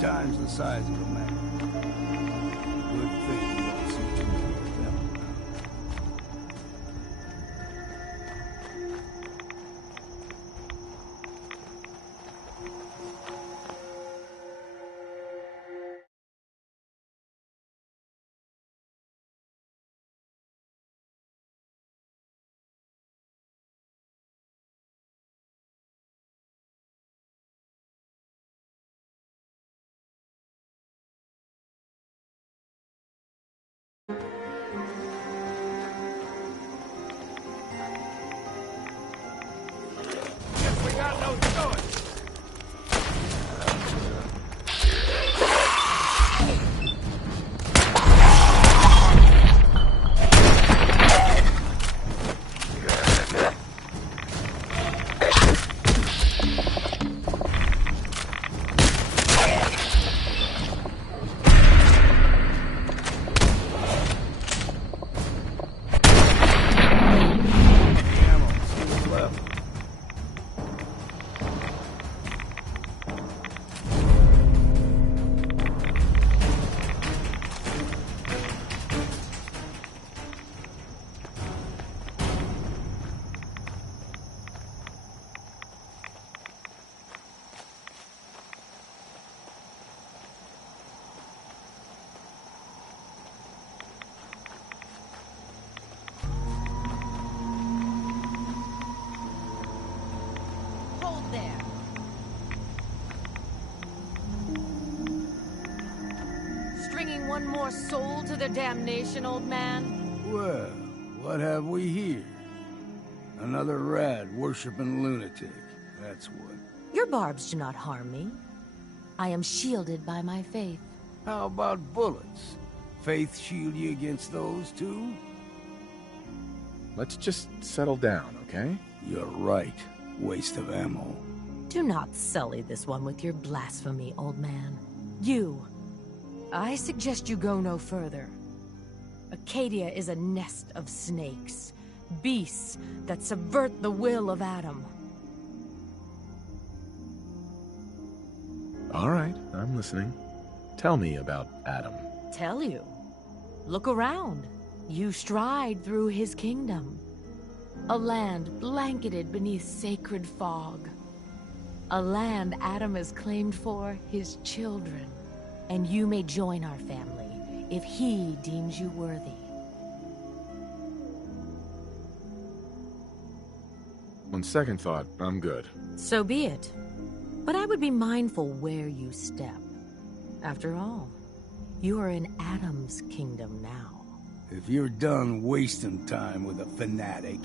times the size of a man. Good thing you don't see too many of them around. We got no choice. One more soul to their damnation, old man? Well, what have we here? Another rad-worshipping lunatic, that's what. Your barbs do not harm me. I am shielded by my faith. How about bullets? Faith shield you against those, too? Let's just settle down, okay? You're right. Waste of ammo. Do not sully this one with your blasphemy, old man. You. I suggest you go no further. Acadia is a nest of snakes. Beasts that subvert the will of Adam. All right, I'm listening. Tell me about Adam. Tell you? Look around. You stride through his kingdom. A land blanketed beneath sacred fog. A land Adam has claimed for his children. And you may join our family if he deems you worthy. On second thought, I'm good. So be it. But I would be mindful where you step. After all, you are in Adam's kingdom now. If you're done wasting time with a fanatic,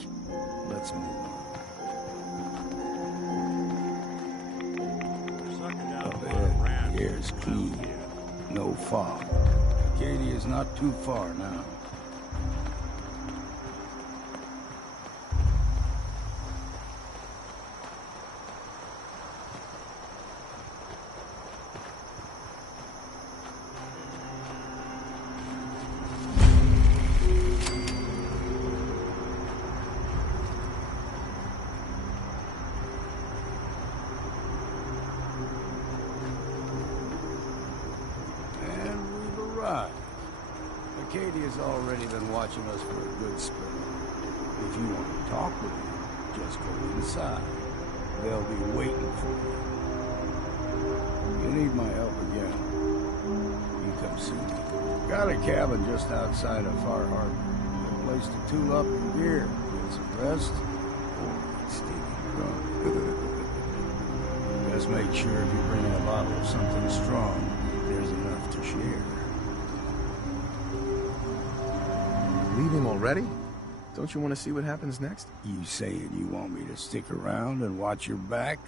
let's move on. Up ahead, the air's clean. No fog. Acadia's not too far now. Acadia's already been watching us for a good spell. If you want to talk with them, just go inside. They'll be waiting for you. You need my help again. You come see me. Got a cabin just outside of Far Harbor. A place to tool up your gear, get some rest, or get stinking drunk. Just make sure if you bring a bottle of something strong, there's enough to share. Leaving already? Don't you want to see what happens next? You saying you want me to stick around and watch your back?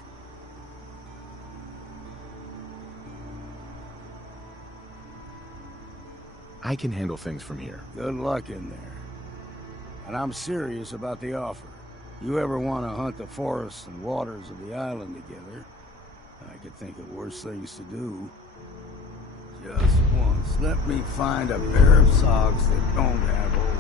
I can handle things from here. Good luck in there. And I'm serious about the offer. You ever want to hunt the forests and waters of the island together, I could think of worse things to do. Just once, let me find a pair of socks that don't have holes.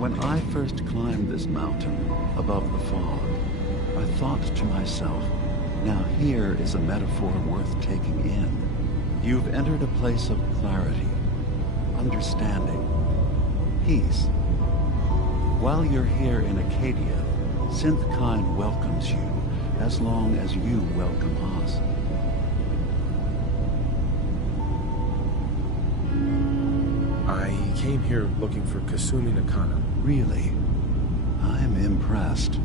When I first climbed this mountain above the fog, I thought to myself, now here is a metaphor worth taking in. You've entered a place of clarity, understanding, peace. While you're here in Acadia, Synthkind welcomes you as long as you welcome us. I came here looking for Kasumi Nakano. Really, I'm impressed.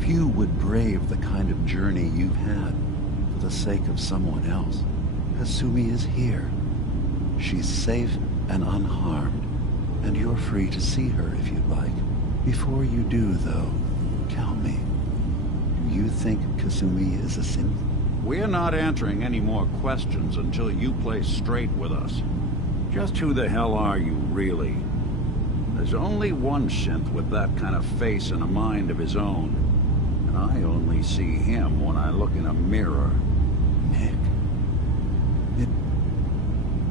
Few would brave the kind of journey you've had for the sake of someone else. Kasumi is here. She's safe and unharmed, and you're free to see her if you'd like. Before you do, though, tell me, do you think Kasumi is a synth? We're not answering any more questions until you play straight with us. Just who the hell are you, really? There's only one synth with that kind of face and a mind of his own. And I only see him when I look in a mirror. Nick,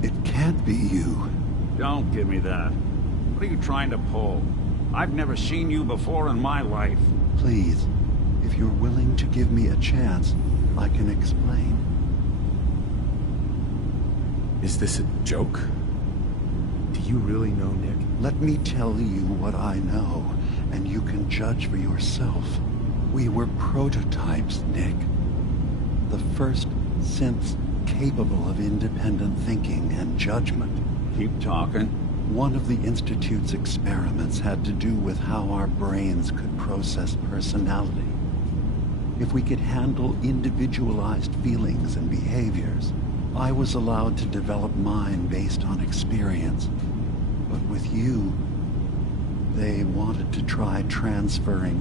it can't be you. Don't give me that. What are you trying to pull? I've never seen you before in my life. Please, if you're willing to give me a chance, I can explain. Is this a joke? Do you really know Nick? Let me tell you what I know, and you can judge for yourself. We were prototypes, Nick. The first synths capable of independent thinking and judgment. Keep talking. One of the Institute's experiments had to do with how our brains could process personality. If we could handle individualized feelings and behaviors, I was allowed to develop mine based on experience. But with you, they wanted to try transferring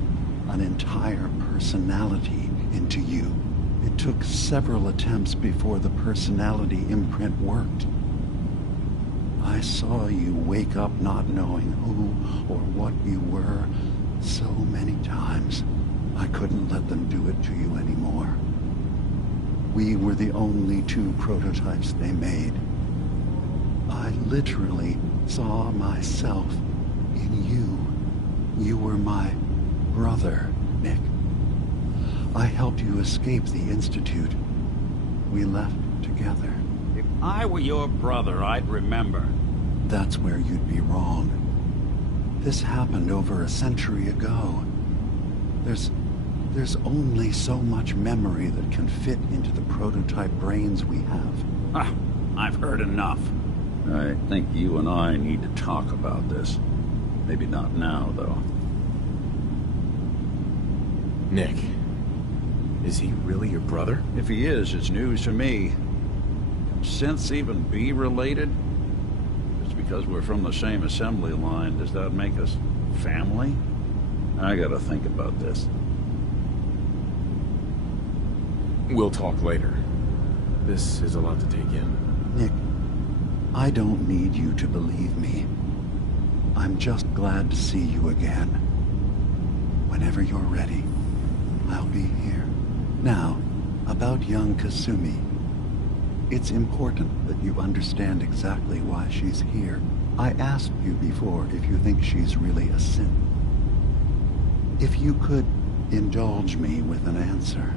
an entire personality into you. It took several attempts before the personality imprint worked. I saw you wake up not knowing who or what you were so many times. I couldn't let them do it to you anymore. We were the only two prototypes they made. I literally saw myself in you. You were my brother, Nick. I helped you escape the Institute. We left together. If I were your brother, I'd remember. That's where you'd be wrong. This happened over a century ago. There's only so much memory that can fit into the prototype brains we have. Ah, I've heard enough. I think you and I need to talk about this. Maybe not now, though. Nick, is he really your brother? If he is, it's news to me. Can synths even be related? Just because we're from the same assembly line, does that make us family? I gotta think about this. We'll talk later. This is a lot to take in. Nick, I don't need you to believe me. I'm just glad to see you again. Whenever you're ready, I'll be here. Now, about young Kasumi. It's important that you understand exactly why she's here. I asked you before if you think she's really a synth. If you could indulge me with an answer.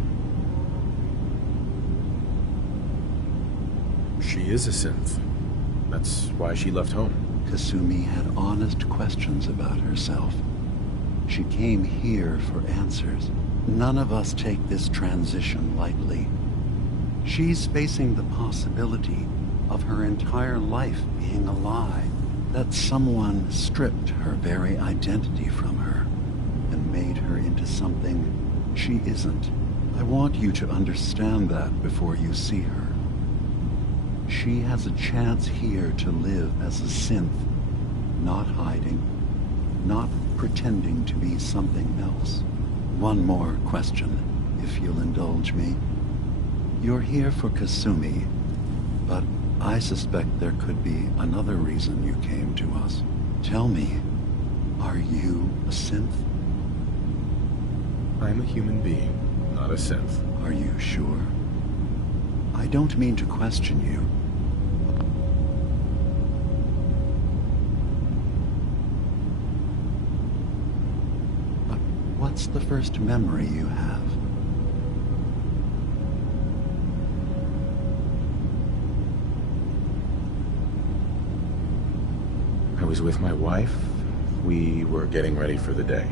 She is a synth. That's why she left home. Kasumi had honest questions about herself. She came here for answers. None of us take this transition lightly. She's facing the possibility of her entire life being a lie, that someone stripped her very identity from her and made her into something she isn't. I want you to understand that before you see her. She has a chance here to live as a synth, not hiding, not pretending to be something else. One more question, if you'll indulge me. You're here for Kasumi, but I suspect there could be another reason you came to us. Tell me, are you a synth? I'm a human being, not a synth. Are you sure? I don't mean to question you. What's the first memory you have? I was with my wife. We were getting ready for the day.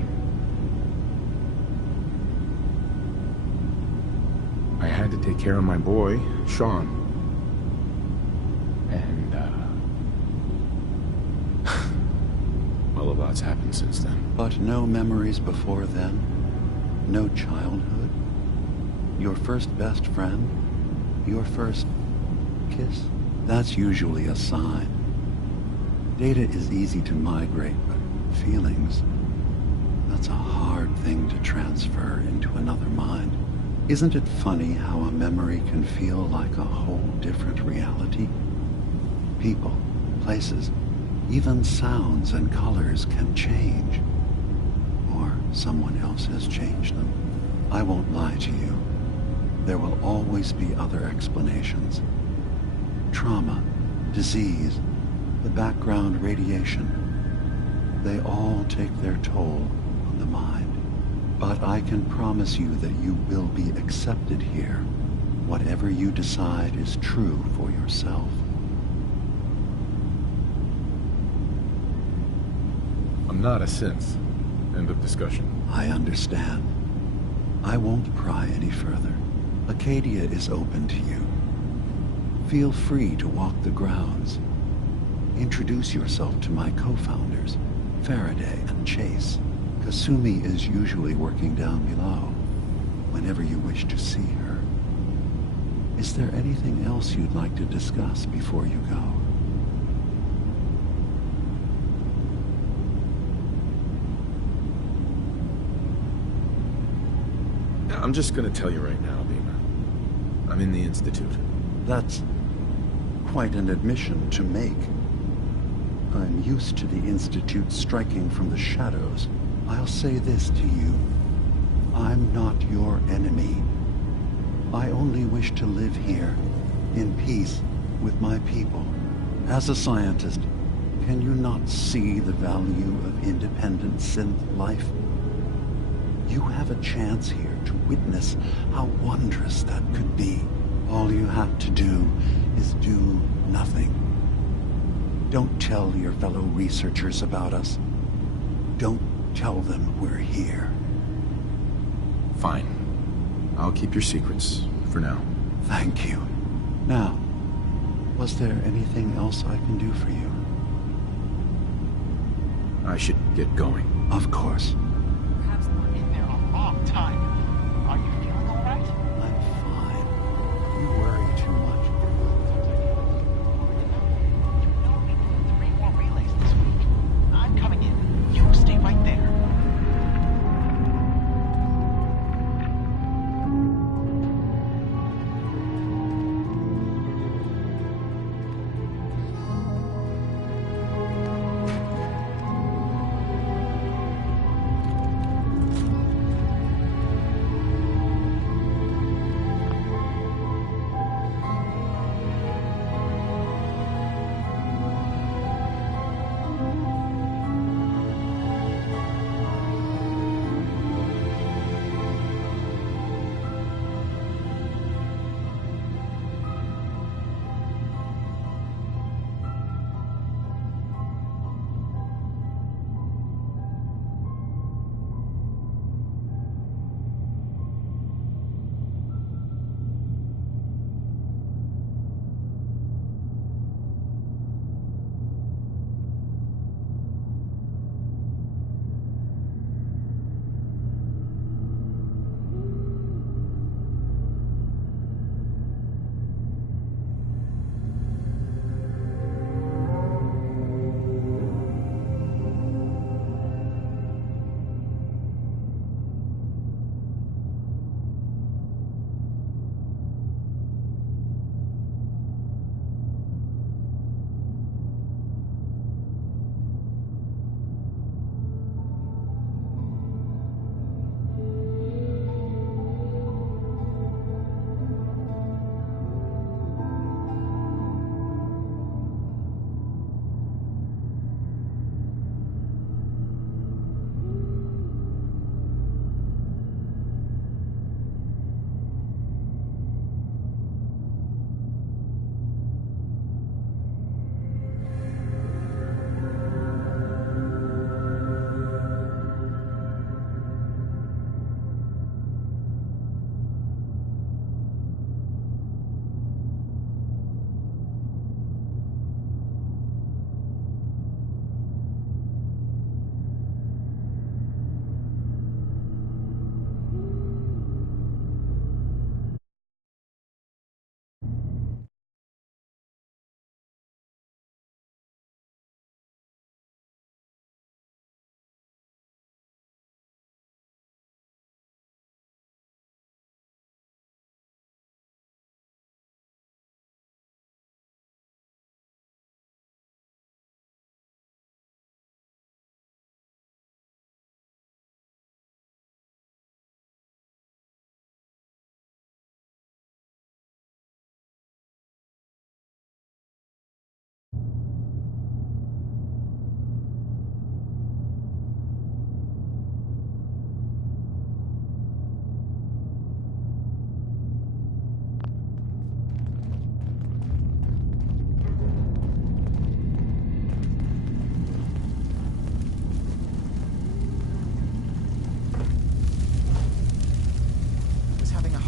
I had to take care of my boy, Sean. And, well, a lot's happened since then. But no memories before then? No childhood? Your first best friend? Your first kiss? That's usually a sign. Data is easy to migrate, but feelings, that's a hard thing to transfer into another mind. Isn't it funny how a memory can feel like a whole different reality? People, places, even sounds and colors can change. Or someone else has changed them. I won't lie to you. There will always be other explanations. Trauma, disease, the background radiation, they all take their toll on the mind. But I can promise you that you will be accepted here, whatever you decide is true for yourself. I'm not a synth. End of discussion. I understand. I won't pry any further. Acadia is open to you. Feel free to walk the grounds. Introduce yourself to my co-founders, Faraday and Chase. Kasumi is usually working down below, whenever you wish to see her. Is there anything else you'd like to discuss before you go? I'm just gonna tell you right now, Lima. I'm in the Institute. That's quite an admission to make. I'm used to the Institute striking from the shadows. I'll say this to you. I'm not your enemy. I only wish to live here, in peace, with my people. As a scientist, can you not see the value of independent synth life? You have a chance here to witness how wondrous that could be. All you have to do is do nothing. Don't tell your fellow researchers about us. Don't tell them we're here. Fine. I'll keep your secrets, for now. Thank you. Now, was there anything else I can do for you? I should get going. Of course. Perhaps we're in there a long time. Are you feeling all right? I'm fine. You worry too much. You know we need 3 more relays this week. I'm coming in. You stay right there.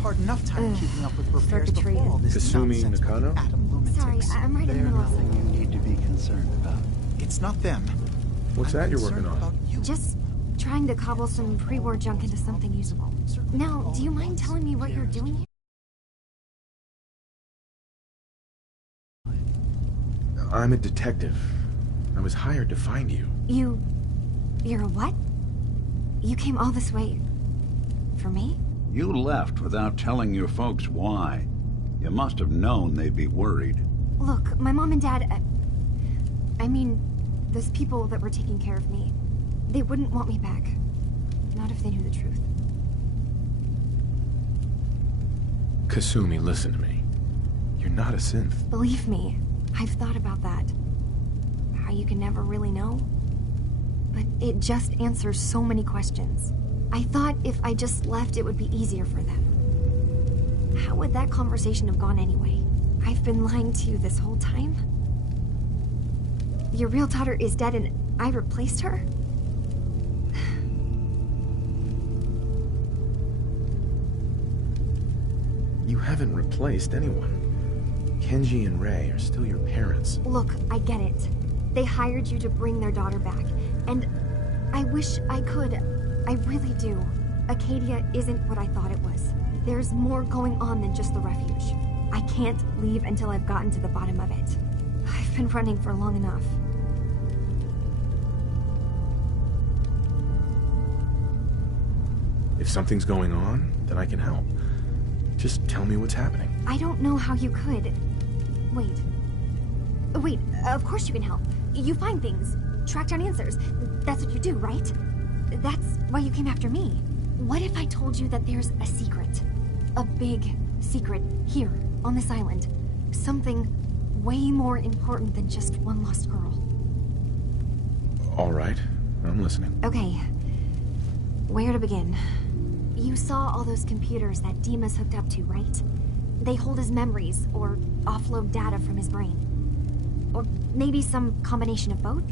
hard enough time keeping up with repairs circuitry. before all this Kasumi nonsense with Nakano? atom lunatics. Sorry, I'm right in the They're middle of nothing you need to be concerned about. It's not them. What's I'm that you're concerned working on? about you. just trying to cobble some pre-war junk into something usable. Now, do you mind telling me what you're doing here? I'm a detective. I was hired to find you. You're a what? You came all this way for me? You left without telling your folks why. You must have known they'd be worried. Look, my mom and dad, I mean, those people that were taking care of me, they wouldn't want me back. Not if they knew the truth. Kasumi, listen to me. You're not a synth. Believe me, I've thought about that. How you can never really know. But it just answers so many questions. I thought if I just left, it would be easier for them. How would that conversation have gone anyway? I've been lying to you this whole time? Your real daughter is dead and I replaced her? You haven't replaced anyone. Kenji and Rei are still your parents. Look, I get it. They hired you to bring their daughter back. And I wish I could. I really do. Acadia isn't what I thought it was. There's more going on than just the refuge. I can't leave until I've gotten to the bottom of it. I've been running for long enough. If something's going on, then I can help. Just tell me what's happening. I don't know how you could. Wait, of course you can help. You find things, track down answers. That's what you do, right? That's why you came after me. What if I told you that there's a secret? A big secret here, on this island. Something way more important than just one lost girl. All right, I'm listening. Okay. Where to begin? You saw all those computers that Dima's hooked up to, right? They hold his memories, or offload data from his brain. Or maybe some combination of both?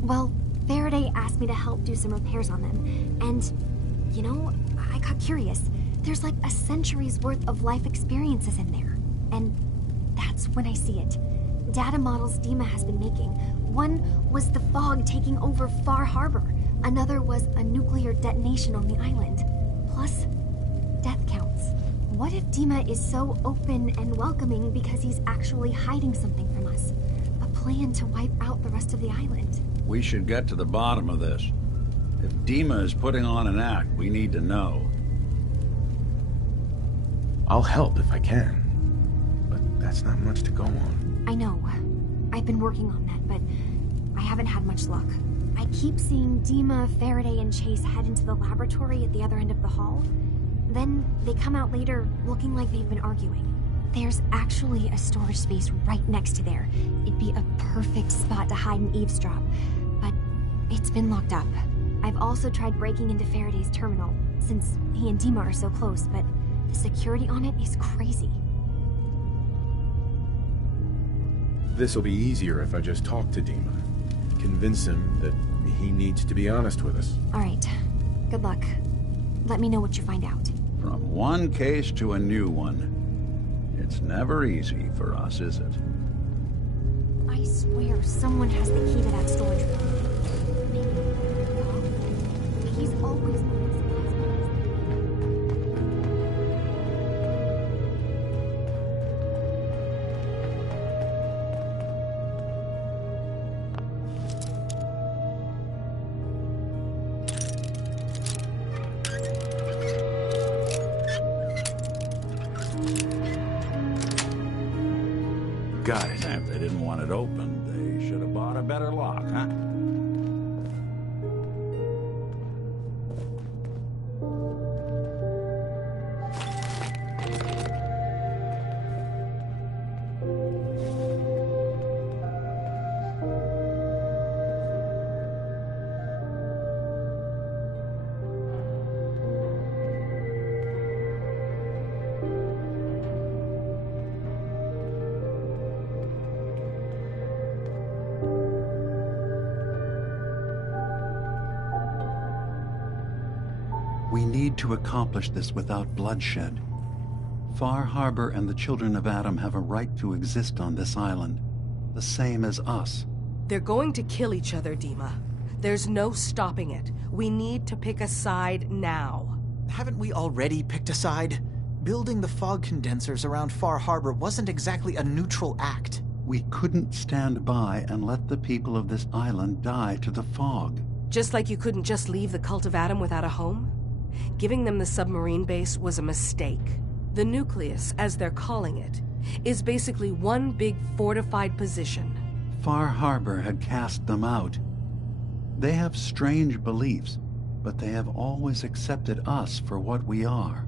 Well, Faraday asked me to help do some repairs on them, and, you know, I got curious. There's like a century's worth of life experiences in there. And that's when I see it. Data models Dima has been making. One was the fog taking over Far Harbor. Another was a nuclear detonation on the island. Plus, death counts. What if Dima is so open and welcoming because he's actually hiding something from us? A plan to wipe out the rest of the island. We should get to the bottom of this. If Dima is putting on an act, we need to know. I'll help if I can. But that's not much to go on. I know. I've been working on that, but I haven't had much luck. I keep seeing Dima, Faraday, and Chase head into the laboratory at the other end of the hall. Then they come out later looking like they've been arguing. There's actually a storage space right next to there. It'd be a perfect spot to hide and eavesdrop, but it's been locked up. I've also tried breaking into Faraday's terminal, since he and Dima are so close, but the security on it is crazy. This'll be easier if I just talk to Dima. Convince him that he needs to be honest with us. All right. Good luck. Let me know what you find out. From one case to a new one. It's never easy for us, is it? I swear someone has the key to that storage room. Maybe. He's always... Got it. If they didn't want it open, they should have bought a better lock, huh? We need to accomplish this without bloodshed. Far Harbor and the children of Adam have a right to exist on this island, the same as us. They're going to kill each other, Dima. There's no stopping it. We need to pick a side now. Haven't we already picked a side? Building the fog condensers around Far Harbor wasn't exactly a neutral act. We couldn't stand by and let the people of this island die to the fog. Just like you couldn't just leave the Cult of Adam without a home? Giving them the submarine base was a mistake. The nucleus, as they're calling it, is basically one big fortified position. Far Harbor had cast them out. They have strange beliefs, but they have always accepted us for what we are.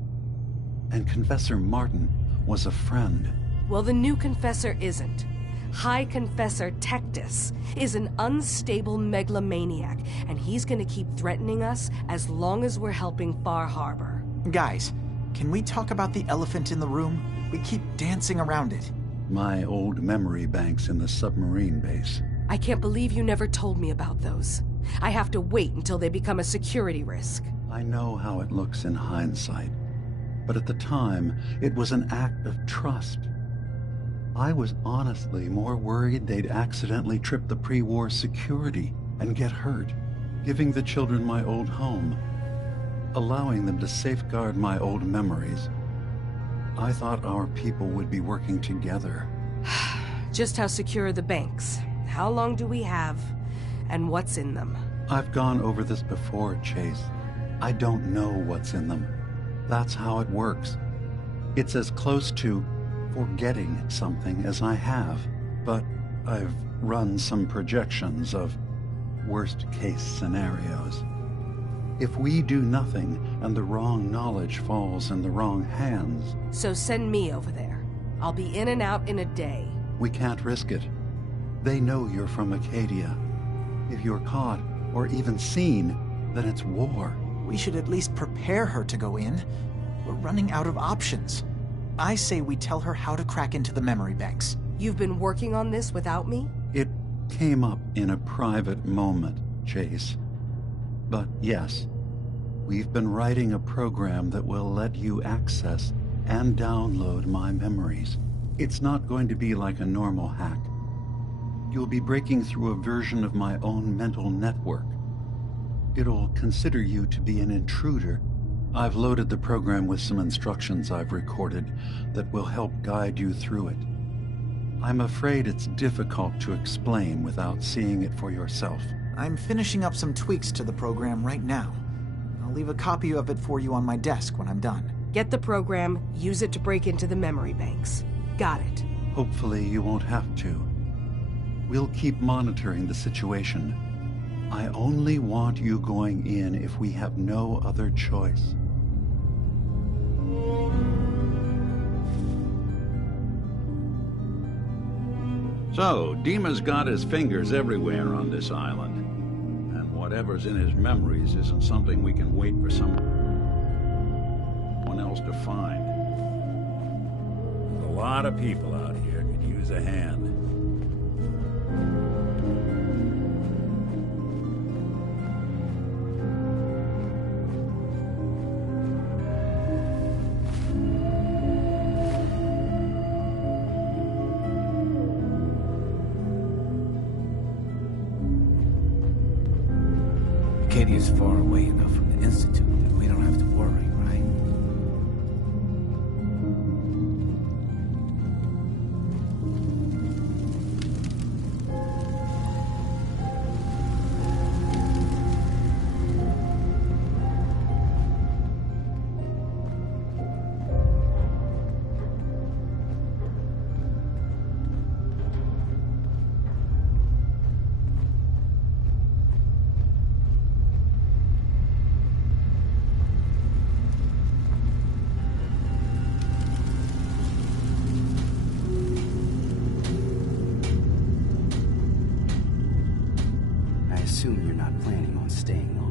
And Confessor Martin was a friend. Well, the new Confessor isn't. High Confessor Tectus is an unstable megalomaniac, and he's gonna keep threatening us as long as we're helping Far Harbor. Guys, can we talk about the elephant in the room? We keep dancing around it. My old memory banks in the submarine base. I can't believe you never told me about those. I have to wait until they become a security risk. I know how it looks in hindsight, but at the time, it was an act of trust. I was honestly more worried they'd accidentally trip the pre-war security and get hurt, giving the children my old home, allowing them to safeguard my old memories. I thought our people would be working together. Just how secure are the banks? How long do we have? And what's in them? I've gone over this before, Chase. I don't know what's in them. That's how it works. It's as close to forgetting something as I have, but I've run some projections of worst-case scenarios. If we do nothing and the wrong knowledge falls in the wrong hands... So send me over there. I'll be in and out in a day. We can't risk it. They know you're from Acadia. If you're caught, or even seen, then it's war. We should at least prepare her to go in. We're running out of options. I say we tell her how to crack into the memory banks. You've been working on this without me? It came up in a private moment, Chase. But yes, we've been writing a program that will let you access and download my memories. It's not going to be like a normal hack. You'll be breaking through a version of my own mental network. It'll consider you to be an intruder. I've loaded the program with some instructions I've recorded that will help guide you through it. I'm afraid it's difficult to explain without seeing it for yourself. I'm finishing up some tweaks to the program right now. I'll leave a copy of it for you on my desk when I'm done. Get the program, use it to break into the memory banks. Got it. Hopefully you won't have to. We'll keep monitoring the situation. I only want you going in if we have no other choice. So, Dima's got his fingers everywhere on this island. And whatever's in his memories isn't something we can wait for someone else to find. There's a lot of people out here could use a hand. Acadia's far away enough from the Institute that we don't have to worry, right? I assume you're not planning on staying long.